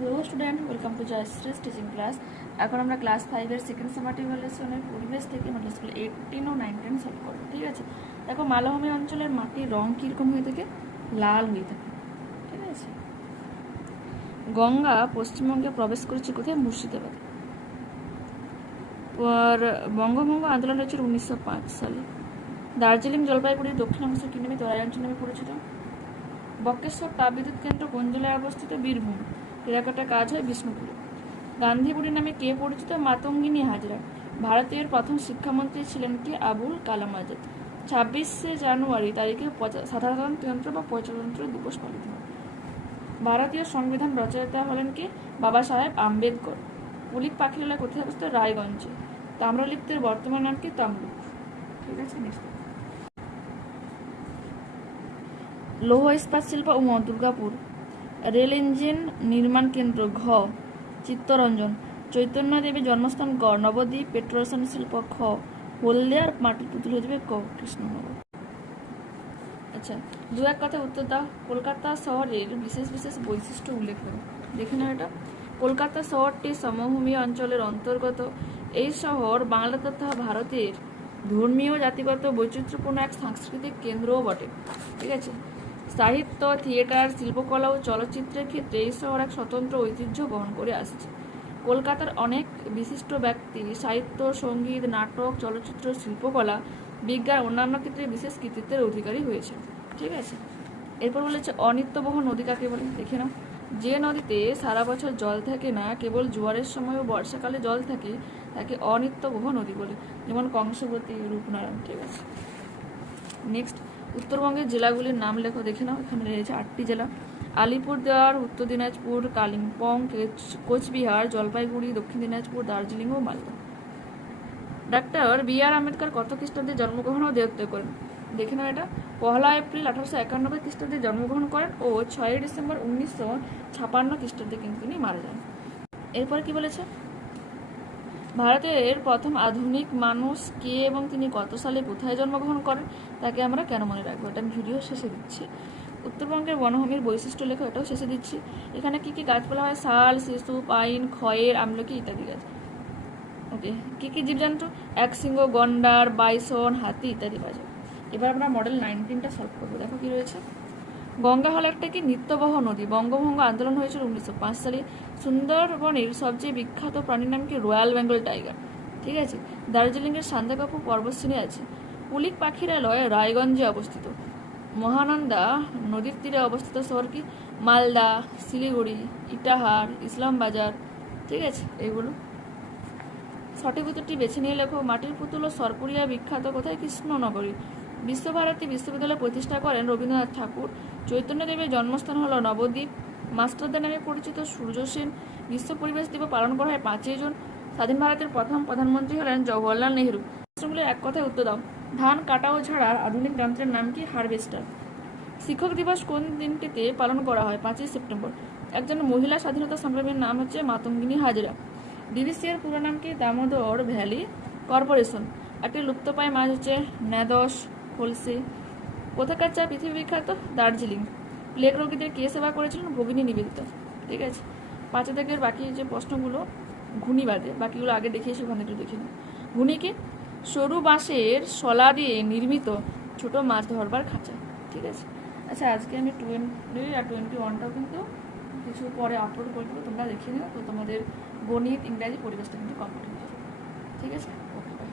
Hello student welcome to Jayshree's teaching class এখন আমরা class ফাইভের সেকেন্ড সামাটিভ লেসনের পরিবেশ থেকে মডেল স্কুল এইটিন ও নাইনটিন সলভ করব, ঠিক আছে? দেখো, মালভূমি অঞ্চলের মাটির রং কীরকম হয়ে থাকে? লাল হয়ে থাকে, ঠিক আছে? গঙ্গা পশ্চিমবঙ্গে প্রবেশ করেছে কোথায়? মুর্শিদাবাদে। আর বঙ্গভঙ্গ আন্দোলন হয়েছিল উনিশশো পাঁচ সালে। দার্জিলিং জলপাইগুড়ির দক্ষিণাংশ কি নামে তরাই অঞ্চল নামে পরিচিত। বক্রেশ্বর তাপবিদ্যুৎ কেন্দ্র কোন জেলায় অবস্থিত? বীরভূম। টেরাকাটা কাজ হয় বিষ্ণুপুরে। গান্ধীপুরী নামে কে পরিচিত? মাতঙ্গিনী হাজরা। ভারতের প্রথম শিক্ষামন্ত্রী ছিলেন কি? আবুল কালাম আজাদ। ছাব্বিশে জানুয়ারি তারিখে সাধারণতন্ত্র বা প্রজাতন্ত্র দিবস পালিত হয়। ভারতীয় সংবিধান রচয়িতা হলেন কি? বাবা সাহেব আম্বেদকর। পুলিক পাখিরালয় কোথায় অবস্থিত রায়গঞ্জে। তাম্রলিপ্তের বর্তমান নাম কি? তমলুক ঠিক আছে লৌহ ইস্পাত শিল্প ও দুর্গাপুর। রেল ইঞ্জিন নির্মাণ কেন্দ্র ঘ, চিত্তরঞ্জন। চৈতন্য দেবী জন্মস্থান গ নবদ্বীপ পেট্রোরসায়ন শিল্প খ, হলদিয়ার মাটির পুতুল হয়ে যাবে ক, কৃষ্ণনগর। আচ্ছা দু এক কথা উত্তর দাও। কলকাতা শহরের বিশেষ বিশেষ বৈশিষ্ট্য উল্লেখ করো। দেখে নাও এটা। কলকাতা শহরটি সমভূমি অঞ্চলের অন্তর্গত। এই শহর বাংলা তথা ভারতের ধর্মীয় জাতিগত বৈচিত্র্যপূর্ণ এক সাংস্কৃতিক কেন্দ্রও বটে। ঠিক আছে? সাহিত্য, থিয়েটার, শিল্পকলা ও চলচ্চিত্রের ক্ষেত্রে এই শহর এক স্বতন্ত্র ঐতিহ্য বহন করে আসছে। কলকাতার অনেক বিশিষ্ট ব্যক্তি, সাহিত্য, সংগীত, নাটক, চলচ্চিত্র, শিল্পকলা, বিজ্ঞান, অন্যান্য ক্ষেত্রে বিশেষ কৃতিত্বের অধিকারী হয়েছে ঠিক আছে? এরপর বলেছে অনিত্যবহ নদী কাকে বলে? দেখে নাও। যে নদীতে সারা বছর জল থাকে না, কেবল জোয়ারের সময় ও বর্ষাকালে জল থাকে, তাকে অনিত্যবহ নদী বলে। যেমন কংসবতী রূপনারায়ণ, ঠিক আছে? নেক্সট উত্তরবঙ্গের জেলাগুলির নাম লেখো, দেখে নাও, এখানে রয়েছে আটটি জেলা। আলিপুরদুয়ার, উত্তর দিনাজপুর, কালিম্পং, কোচ- কোচবিহার, জলপাইগুড়ি, দক্ষিণ দিনাজপুর, দার্জিলিং ও Malda. Doctor B R Ambedkar কত খ্রিস্টাব্দে জন্মগ্রহণ ও দেহত্যাগ করেন? দেখে নাও এটা। পহলা এপ্রিল আঠারোশো একানব্বই খ্রিস্টাব্দে জন্মগ্রহণ করেন ও ছয়ই ডিসেম্বর উনিশশো ছাপান্ন খ্রিস্টাব্দে কিন্তু তিনি মারা যান। এরপর কি বলেছে? ভারতের প্রথম আধুনিক মানুষ কে এবং তিনি কত সালে কোথায় জন্মগ্রহণ করেন, তাকে আমরা কেন মনে রাখব? এটা আমি ভিডিও শেষে দিচ্ছি। উত্তরবঙ্গের বনভূমির বৈশিষ্ট্য লেখা, এটাও শেষে দিচ্ছি। এখানে কি কি গাছপালা হয়? শাল, শিশু, পাইন, খয়ের, আমলকি ইত্যাদি গাছ। ওকে কি কি জীবজন্তু? এক সিংহ গন্ডার, বাইসন, হাতি ইত্যাদি পাওয়া যায়। এবার আমরা মডেল নাইনটিনটা সলভ করব। দেখো কি রয়েছে। গঙ্গা হল একটা কি নিত্যবহ নদী। বঙ্গভঙ্গ আন্দোলন হয়েছিল উনিশশো পাঁচ সালে। সুন্দরবনের সবচেয়ে বিখ্যাত প্রাণীর নাম কি? Royal Bengal tiger. ঠিক আছে? দার্জিলিংয়ের সান্দাকাপু পর্বতশ্রেণী আছে। পুলিক পাখিরালয় রায়গঞ্জে অবস্থিত। মহানন্দা নদীর তীরে অবস্থিত শহর কি? মালদা, শিলিগুড়ি, ইটাহার, ইসলামবাজার। ঠিক আছে? এগুলো সঠিক উত্তরটি বেছে নিয়ে লেখো। মাটির পুতুল ও সরপুরিয়া বিখ্যাত কোথায়? কৃষ্ণনগরী। বিশ্বভারতী বিশ্ববিদ্যালয় প্রতিষ্ঠা করেন রবীন্দ্রনাথ ঠাকুর। চৈতন্যদেবের জন্মস্থান হল নবদ্বীপ। মাস্টারদা নামে পরিচিত সূর্য সেন বিশ্ব পরিবেশ দিবস পালন করা হয় পাঁচই জুন। স্বাধীন ভারতের প্রথম প্রধানমন্ত্রী হলেন জওহরলাল নেহরু। প্রশ্নগুলো এক কথায় উত্তর দাও। ধান, কাটা ও ঝাড়ার আধুনিক যন্ত্রের নাম কি? হারভেস্টার। শিক্ষক দিবস কোন দিনটিতে পালন করা হয়? পাঁচই সেপ্টেম্বর। একজন মহিলা স্বাধীনতা সংগ্রামীর নাম হচ্ছে মাতঙ্গিনী হাজরা। ডিভিসিএর পুরো নাম কি? Damodar valley corporation. একটি লুপ্তপ্রায় মাছ হচ্ছে ন্যাদস হোলসে কোথাকার চা পৃথিবী বিখ্যাত? দার্জিলিং। প্লেগ রোগীদের কে সেবা করেছিলেন? ভগিনী নিবেদিতা। ঠিক আছে। পাঁচে দাগের বাকি যে প্রশ্নগুলো ঘুনি বাদে, বাকিগুলো আগে দেখিয়েছি ওখানে একটু দেখে নিই। ঘুনি কি সরু বাঁশের শলা দিয়ে নির্মিত ছোট মাছ ধরবার খাঁচা। ঠিক আছে। আচ্ছা আজকে আমি টোয়েন্টি আর টোয়েন্টি ওয়ানটাও কিন্তু কিছু পরে আপলোড করে দেবো, তোমরা দেখে নিও। তো তোমাদের গণিত, ইংরাজি পরিবেশটা কিন্তু কমপ্লিট হয়ে যাবে। ঠিক আছে? Okay bye